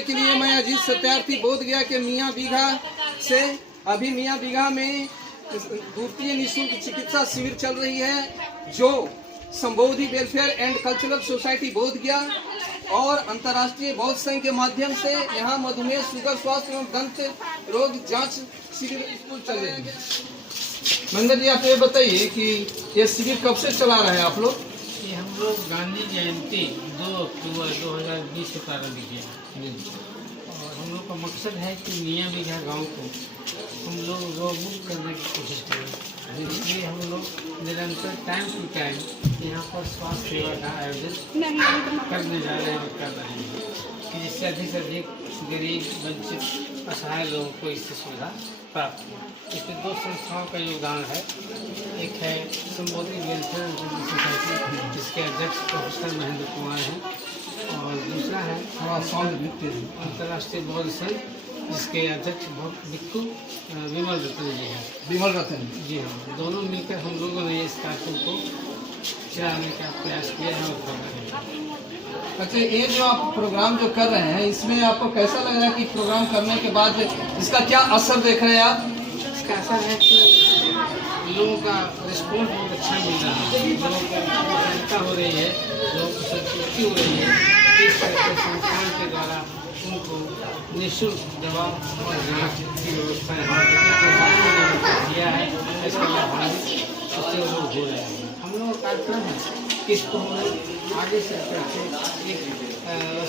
परिचय के लिए मैं अजीत सत्यार्थी बोध गया के मियाँ बीघा से अभी मियाँ बीघा में द्वितीय निःशुल्क चिकित्सा शिविर चल रही है जो संबोधि वेलफेयर एंड कल्चरल सोसाइटी बोध गया और अंतर्राष्ट्रीय बौद्ध संघ के माध्यम से यहाँ मधुमेह, शुगर, स्वास्थ्य एवं दंत रोग जांच शिविर स्कूल चल रहे हैं। मंगल जी, आप ये बताइए कि ये शिविर कब से चला रहे हैं आप लोग? ये हम लोग गांधी जयंती 2 अक्टूबर 2020 से प्रारंभ किया और हम लोग का मकसद है कि मियाँ बीघा गाँव को हम लोग रोगमुक्त करने की कोशिश करें। इसलिए हम लोग निरंतर टाइम टू टाइम यहाँ पर स्वास्थ्य सेवा का आयोजन करने जा रहे हैं और कर रहे हैं कि जिससे अधिक से अधिक गरीब, वंचित, असहाय लोगों को इससे सुविधा प्राप्त हो। इसमें 2 संस्थाओं का योगदान है। एक है संबोधि वेलफेयर एंड सोसाइटी जिसके अध्यक्ष प्रोफेसर महेंद्र कुमार हैं और दूसरा है अंतर्राष्ट्रीय बौद्ध संघ जिसके अध्यक्ष भिक्खु विमल रतन जी हैं। विमल रतन जी हाँ, दोनों मिलकर हम लोगों ने इस कार्यक्रम को चलाने का प्रयास किया है और कर रहे हैं। अच्छा, ये जो आप प्रोग्राम जो कर रहे हैं इसमें आपको कैसा लग रहा है कि प्रोग्राम करने के बाद इसका क्या असर देख रहे हैं आप? इसका असर है कि लोगों का रिस्पॉन्स बहुत अच्छा मिल रहा है, लोगों को प्रसन्नता हो रही है, लोगों को संतुष्टि हो रही है। इस तरह के संस्थान के द्वारा उनको निःशुल्क दवा और जाँच की व्यवस्था किया है। इसका लाभान्वित उससे लोग हो रहे हैं। हम लोग का कार्यक्रम है कि इसको हम लोग आगे से करके एक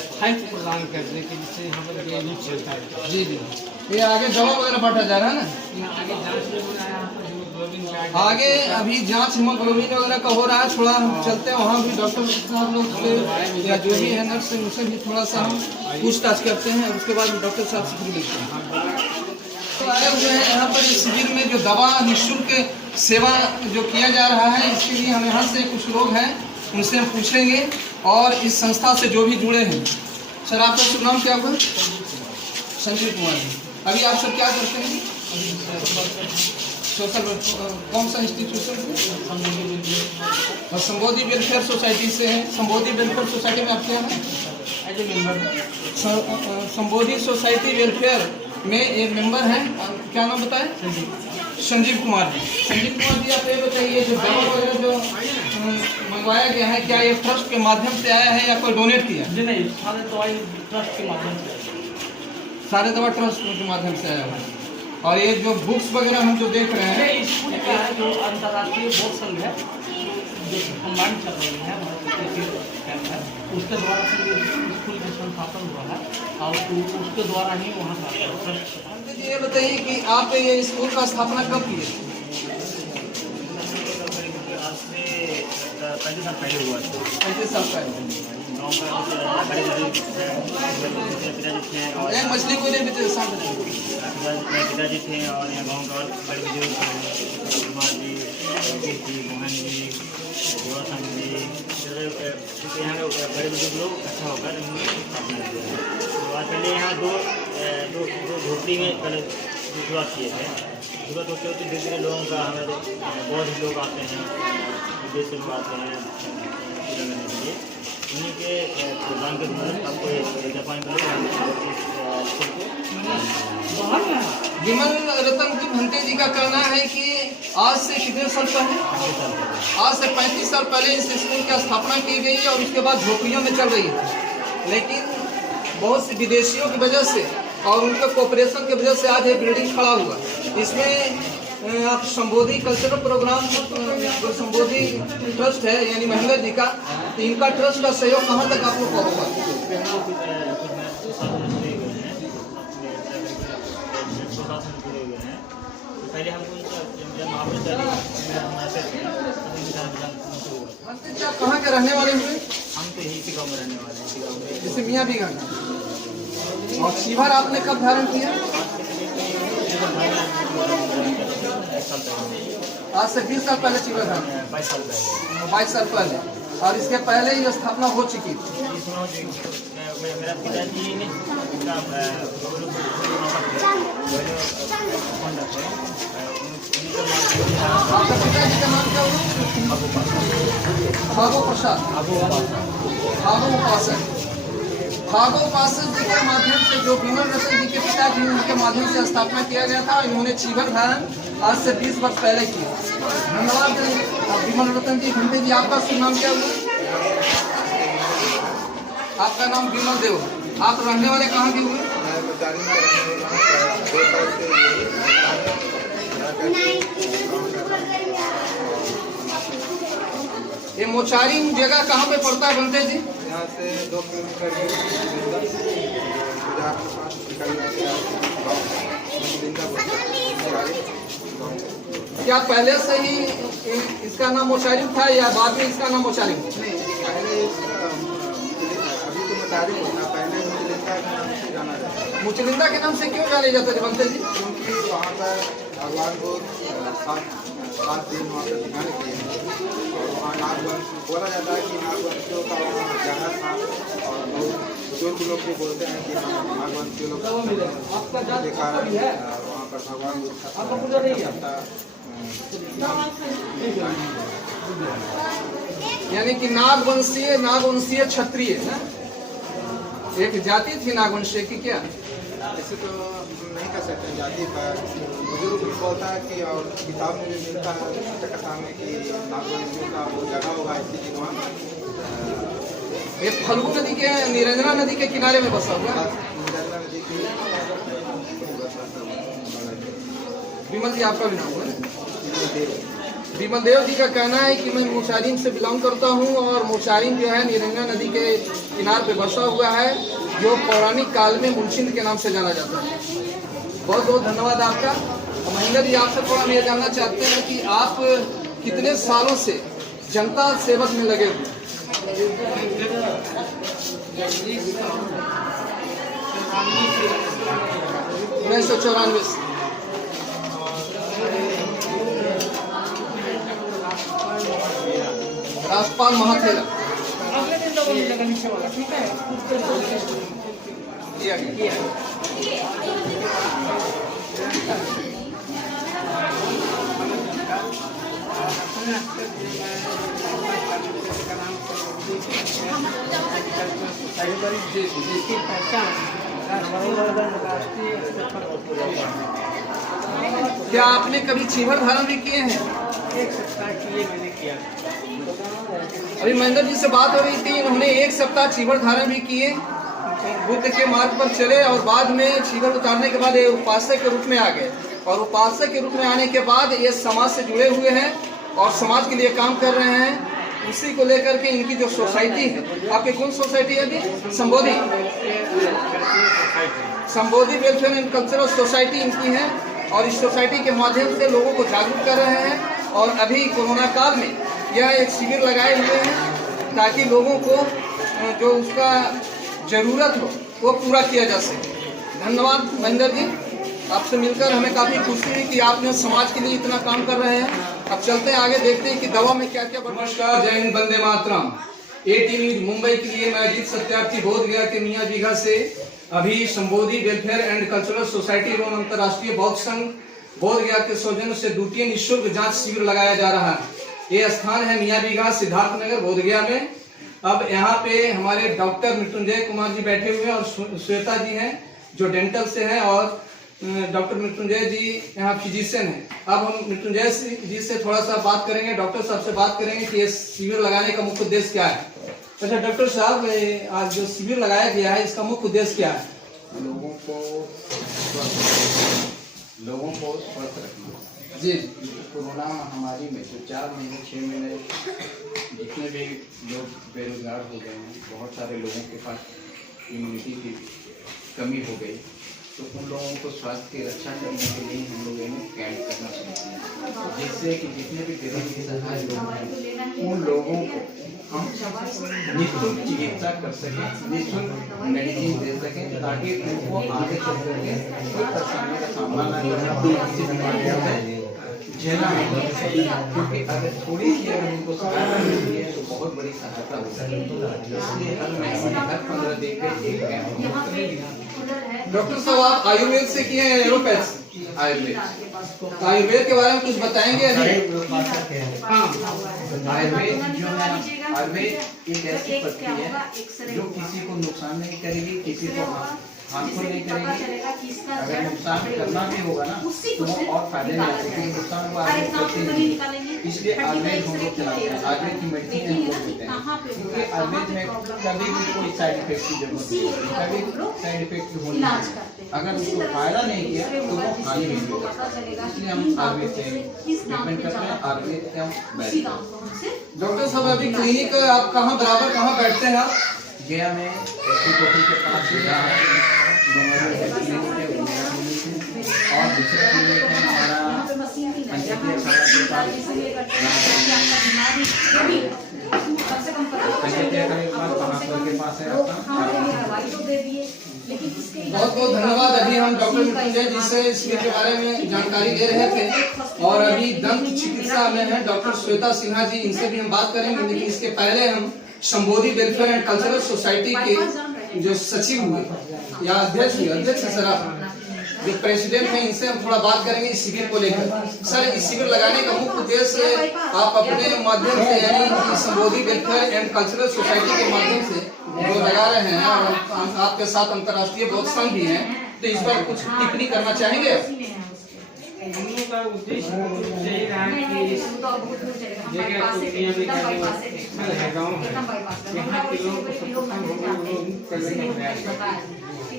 स्थायित्व प्रदान कर दें कि जिससे यहाँ पर रेलू चलता है। जी जी, ये आगे दवा वगैरह बांटा जा रहा है ना? यहाँ आगे जाँच में हो रहा है, हीमोग्लोबिन का आगे अभी जांच हीमोग्लोबिन वगैरह का हो रहा है। थोड़ा हम चलते हैं वहाँ भी डॉक्टर साहब लोग से या जो भी है नर्स से उनसे भी थोड़ा सा हम पूछताछ करते हैं और उसके बाद डॉक्टर साहब से फिर मिलते हैं। तो आए हुए हैं यहाँ पर इस शिविर में जो दवा निःशुल्क सेवा जो किया जा रहा है इसके लिए हम यहाँ से कुछ लोग हैं उनसे हम पूछेंगे और इस संस्था से जो भी जुड़े हैं। सर, आपका शुभ नाम क्या हुआ? संजीव कुमार जी। अभी आप सब क्या करते हैं? सोशल कौन सा इंस्टीट्यूशन से? और संबोधि वेलफेयर सोसाइटी से हैं। संबोधि वेलफेयर सोसाइटी में आप क्या हैं? As a member. Sambodhi society welfare में एक मेंबर हैं। क्या नाम बताएं? संजीव कुमार जी। संजीव कुमार जी, आप ये बताइए जो दवा वगैरह जो मंगवाया गया है क्या ये ट्रस्ट के माध्यम से आया है या कोई डोनेट किया? जी नहीं, सारे दवाई ट्रस्ट के माध्यम से। सारे दवा ट्रस्ट के माध्यम से आया है। और ये जो बुक्स वगैरह हम जो देख रहे हैं ये स्कूल का है जो अंतर्राष्ट्रीय बौद्ध संघ है जो कंबाइंड चल रही है कैंप है उसके द्वारा से ये स्कूल का संस्थापन हुआ है और उसके द्वारा ही वहाँ का ट्रस्ट। ये बताइए कि आप ये स्कूल का स्थापना कब किए? 35 साल पहले हुआ था। 35 साल पहले। गाँव का पिताजी थे और मछली को नहीं बेचे साथ पिताजी थे और यहाँ गाँव का और बड़े बुजुर्ग कुमार जी, मोहन जी, गोरा सिंह जी, यहाँ के बड़े बुजुर्ग लोग इकट्ठा होकर स्थापना किया। तो आज पहले यहाँ दो झोपड़ी में पहले शुरुआत किए थे। शुरुआत होते होते धीरे धीरे लोगों का हमारे बहुत लोग आते हैं, विदेश से लोग आते हैं पूजा करने के लिए। उन्हीं के प्रोग्राम के द्वारा आपको जापान विमल रतन जी भंते जी का कहना है कि आज से कितने साल पहले? आज से 35 साल पहले इस स्कूल की स्थापना की गई और उसके बाद झोपड़ियों में चल रही है, लेकिन बहुत सी विदेशियों की वजह से और उनके कोऑपरेशन की वजह से आज ये बिल्डिंग खड़ा हुआ। इसमें आप संबोधि कल्चरल प्रोग्राम जो संबोधि ट्रस्ट है यानी महेंद्र जी का, तो इनका ट्रस्ट का सहयोग कहाँ तक आप लोग का होगा? पहले हमको आप कहाँ के रहने वाले हुए? हम तो यही गाँव में रहने वाले हैं। जैसे मियाँ बीघा का। और शिवर आपने कब धारण किया? आज से 20 साल पहले शिवर था। 22 साल पहले। 22 साल पहले। और इसके पहले ही स्थापना हो चुकी थी। मेरा पिताजी ने आपका पिताजी का नाम क्या हुआ? बाबू प्रसाद। बाबू उपासक। भागोपासक जी के माध्यम से, जो विमल रतन जी के पिताजी उनके माध्यम से स्थापना किया गया था। इन्होंने चीवर धारण आज से 20 वर्ष पहले किया। धन्यवाद विमल रतन जी। घंटे जी, आपका शुभ नाम क्या हुआ? आपका नाम विमल देव। आप रहने वाले कहाँ के हुए? ये मोचारी जगह कहाँ पे पड़ता है बनते जी? यहाँ से 2 किलोमीटर क्या पहले से ही इसका नाम मोचारी था या बाद में इसका नाम मोचारी? नहीं, पहले अभी तो मोचारी होना, पहले मुचलिंदा के नाम से जाना जाता है। मुचलिंदा के नाम से क्यों जाने जाता है बनते जी? क्योंकि वहाँ पर भगवान को 7 दिन वहाँ पर ध्यान किए हैं और वहाँ नागवंश बोला जाता है कि नागवंशियों का वहाँ जगह था। और बुजुर्ग लोग भी बोलते हैं कि नागवंशियों लोग के कारण वहाँ पर भगवान यानी कि नागवंशीय क्षत्रिय है? एक जाति थी नागवंशीय की क्या? ऐसे तो नहीं कर सकते जाति पर। बुजुर्ग भी बोलता है कि और किताब में भी मिलता है कथा में कि नागवंशियों का वो जगह होगा इसी वहाँ। ये फल्गु नदी के, निरंजना नदी के किनारे में बसा हुआ है। नदी की विमल जी, आपका भी नाम हुआ? विमल देव जी का कहना है कि मैं मोचारीन से बिलोंग करता हूं और मोचारीन जो है निरंजना नदी के किनार पे बसा हुआ है, जो पौराणिक काल में मुलचिंद के नाम से जाना जाता है। बहुत बहुत धन्यवाद आपका। महेंद्र जी, आपसे थोड़ा हम ये जानना चाहते हैं कि आप कितने सालों से जनता सेवक में लगे हुए? 1994 से। राजपाल महाथेरा किया गया। क्या आपने कभी चीवर धारण भी किए हैं? 1 सप्ताह किए मैंने किया। अभी महेंद्र जी से बात हो रही थी, उन्होंने 1 सप्ताह चीवर धारण भी किए, बुद्ध के मार्ग पर चले और बाद में चीवर उतारने के बाद ये उपासक के रूप में आ गए। और उपासक के रूप में आने के बाद ये समाज से जुड़े हुए हैं और समाज के लिए काम कर रहे हैं। उसी को लेकर के इनकी जो सोसाइटी है, आपकी कौन सोसाइटी है अभी? संबोधि वेलफेयर एंड कल्चरल सोसाइटी इनकी है और इस सोसाइटी के माध्यम से लोगों को जागरूक कर रहे हैं। और अभी कोरोना काल में यह एक शिविर लगाए हुए हैं ताकि लोगों को जो उसका जरूरत हो वो पूरा किया जा सके। धन्यवाद महेंद्र जी, आपसे मिलकर हमें काफ़ी खुशी हुई कि आपने समाज के लिए इतना काम कर रहे हैं। अब चलते हैं आगे, देखते हैं कि दवा में क्या क्या। नमस्कार, जय हिंद, वंदे मातरम। AT न्यूज मुंबई के लिए मैं अजीत सत्यार्थी बोध गया के मियाँ बीघा से अभी संबोधि वेलफेयर एंड कल्चरल सोसाइटी एवं अंतर्राष्ट्रीय बौद्ध संघ बोध गया के सौजन्य से द्वितीय निःशुल्क जांच शिविर लगाया जा रहा है। ये स्थान है मियाँ बीघा, सिद्धार्थ नगर, बोध गया में। अब यहाँ पे हमारे डॉक्टर मृत्युंजय कुमार जी बैठे हुए हैं और श्वेता जी हैं जो डेंटल से हैं और डॉक्टर मृत्युंजय जी यहाँ फिजिशियन हैं। अब हम मृत्युंजय जी से थोड़ा सा बात करेंगे, डॉक्टर साहब से बात करेंगे कि ये शिविर लगाने का मुख्य उद्देश्य क्या है। अच्छा डॉक्टर साहब, आज जो शिविर लगाया गया है इसका मुख्य उद्देश्य क्या है? लोगों को स्वस्थ रखना जी। कोरोना महामारी में जो 4 महीने 6 महीने जितने भी लोग बेरोजगार हो गए हैं, बहुत सारे लोगों के पास इम्यूनिटी की कमी हो गई, तो उन लोगों को स्वास्थ्य की रक्षा करने के लिए हम लोग इन्हें कैंप करना शुरू किया, जिससे कि जितने भी गरीब निसहाय लोग हैं उन लोगों को हम निःशुल्क चिकित्सा कर सकें, निःशुल्क मेडिसिन दे सकें, ताकि उनको आगे चल करके कोई परेशानी का सामना न करना झेलना नहीं पड़े। क्योंकि अगर थोड़ी सी अगर उनको सहायता मिलती है तो बहुत बड़ी सहायता होती है। इसलिए हर महीने हर 15 दिन पे एक कैंप। डॉक्टर साहब, आप आयुर्वेद से किए हैं एलोपैथ? आयुर्वेद तो आयुर्वेद के बारे में कुछ बताएंगे अभी? हाँ आयुर्वेद जो है, आयुर्वेद एक ऐसी पत्ती है जो किसी को नुकसान नहीं करेगी, किसी को हार्मफुल नहीं करेगी। अगर नुकसान करना भी होगा ना तो वो और फायदे में आएगा, क्योंकि नुकसान को आयुर्वेद करती नहीं। इसलिए आयुर्वेद हम लोग चलाते हैं, आयुर्वेद की मेडिसिन हम लोग देते हैं, क्योंकि आयुर्वेद में कभी भी कोई साइड इफेक्ट की जरूरत नहीं होती, कभी साइड इफेक्ट होने नहीं। अगर उसको फायदा नहीं किया तो वो हानि नहीं होगा। इसलिए हम आयुर्वेद से ट्रीटमेंट करते हैं, आयुर्वेद के हम बैठते। डॉक्टर साहब अभी क्लिनिक आप कहाँ बराबर कहाँ बैठते हैं आप? गया में एसपी के पास गया है, और दूसरे क्लिनिक में हमारा पंचायती अखाड़ा के पास है आपका। बहुत बहुत धन्यवाद। अभी हम डॉक्टर मृत्युंजय जी से इसके बारे में जानकारी ले रहे थे और अभी दंत चिकित्सा में है डॉक्टर श्वेता सिन्हा जी, इनसे भी हम बात करेंगे। लेकिन इसके पहले हम संबोधि वेलफेयर एंड कल्चरल सोसाइटी के जो सचिव हुए या अध्यक्ष सर आप जो प्रेसिडेंट हैं, इनसे हम थोड़ा बात करेंगे इस शिविर को लेकर। सर, इस शिविर लगाने का मुख्य उद्देश्य आप अपने माध्यम से यानी संबोधि वेलफेयर एंड कल्चरल सोसाइटी के माध्यम से जो लगा रहे हैं और आपके साथ अंतर्राष्ट्रीय बहुत संघ भी हैं, तो इस पर कुछ टिप्पणी करना चाहेंगे? हम लोग का उद्देश्य यही रहा कि इस जगह को दुनिया में जाने वाला गाँव है, यहाँ के लोगों को सबको हम लोग करने का प्रयास करते हैं।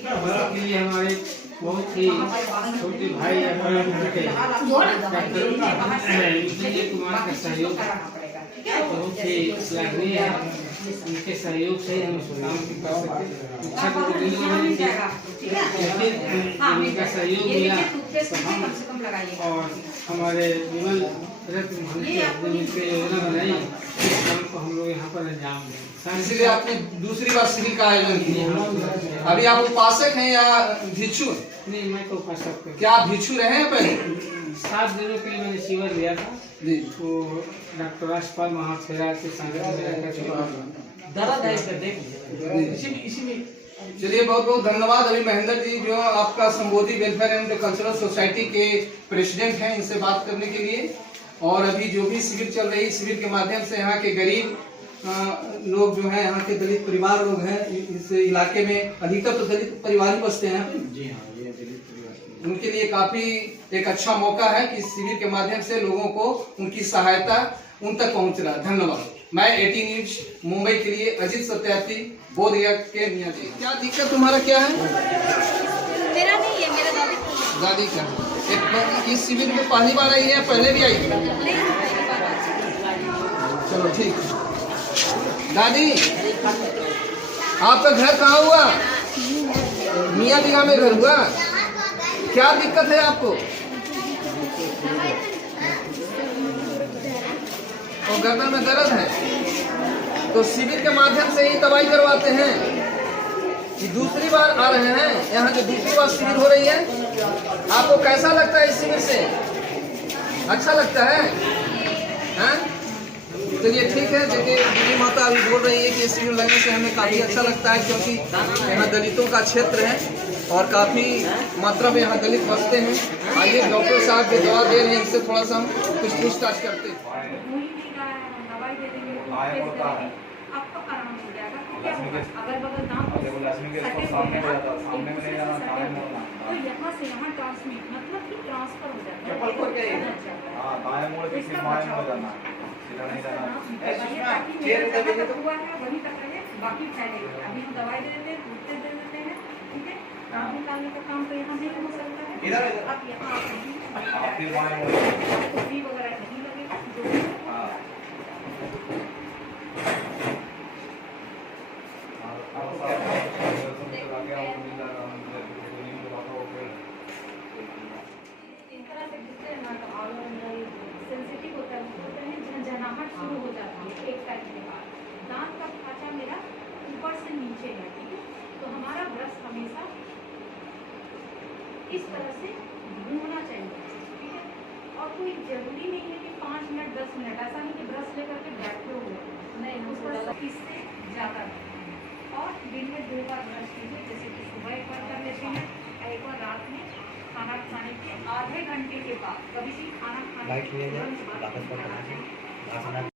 उसके लिए हमारे बहुत ही छोटे भाई या बड़े बेटे डॉक्टर मृत्युंजय कुमार का सहयोग बहुत ही सराहनीय है। उनके सहयोग से हम इस काम को कर सकते। इच्छा तो दिल्ली में उनका सहयोग मिला तो हम और हमारे विमल रत्न मिलकर योजना बनाई, इस काम को हम लोग यहाँ पर अंजाम दें। इसीलिए आपने दूसरी बार शिविर का आयोजन किया। अभी आप उपासक हैं या भिक्षु? नहीं, मैं तो उपासक हूँ। क्या आप भिक्षु रहे हैं पहले? 7 दिनों के लिए मैंने शिविर लिया था जी। तो डॉक्टर राजपाल महाथेरा के संगत में चलिए, बहुत बहुत धन्यवाद। अभी महेंद्र जी जो आपका संबोधि वेलफेयर एंड कल्चरल सोसाइटी के प्रेसिडेंट हैं, इनसे बात करने के लिए। और अभी जो भी शिविर चल रही है, शिविर के माध्यम से यहाँ के गरीब लोग जो हैं, यहाँ के दलित परिवार लोग हैं, इस इलाके में अधिकतर तो दलित परिवार ही बसते हैं। जी हाँ, ये दलित परिवार उनके लिए काफी एक अच्छा मौका है कि इस शिविर के माध्यम से लोगों को उनकी सहायता उन तक पहुंच रहा है। धन्यवाद। मैं 18 न्यूज मुंबई के लिए अजीत सत्यार्थी, बोधगया के मियाँ जी। क्या दिक्कत तुम्हारा क्या है? मेरा नहीं है, मेरा दादी का है। एक इस शिविर में पहली बार आई है, पहले भी आई थी? चलो ठीक है। दादी, आपका घर कहाँ हुआ? मियाँ बीघा में घर हुआ। क्या दिक्कत है आपको? और गर्दन में दर्द है, तो शिविर के माध्यम से ही दवाई करवाते हैं। ये दूसरी बार आ रहे हैं यहाँ, जो दूसरी बार शिविर हो रही है। आपको कैसा लगता है इस शिविर से? अच्छा लगता है? चलिए ठीक है। देखिए, दीदी माता अभी बोल रही है कि शिविर लगने से हमें काफ़ी अच्छा लगता है, क्योंकि यहाँ दलितों का क्षेत्र है और काफ़ी मात्रा में यहाँ दलित बसते हैं। आइए, डॉक्टर साहब जो दवा दे रहे हैं, इससे थोड़ा सा हम कुछ पूछताछ करते हैं। आपको आराम हो जाएगा। क्या होगा? अगर बगल दांत तो यहाँ से यहाँ ट्रांसमिट मतलब कि ट्रांसफर हो जाता है। हुआ है वही तक रहे, बाकी फैलेगा। अभी हम दवाई दे देते हैं, दूसरे दे देते हैं, ठीक है। दांत निकालने का काम तो यहाँ नहीं हो सकता है। आप यहाँ आपको फी वगैरह नहीं लगेगा। सेंसिटिव होता है, झंझनाहट शुरू हो जाती है एक टाइम के बाद। दांत का खांचा मेरा ऊपर से नीचे है, ठीक है। तो हमारा ब्रश हमेशा इस तरह से घूमना चाहिए, ठीक है। और कोई जरूरी नहीं है कि 5 मिनट 10 मिनट, ऐसा नहीं कि ब्रश लेकर के बैठे हुए नहीं, उसको इससे ज़्यादा। और दिन में 2 बार ब्रश कीजिए, जैसे कि सुबह एक बार कर लेते हैं, एक बार रात में खाना खाने के आधे घंटे के बाद, कभी भी खाना खाने के तुरंत बाद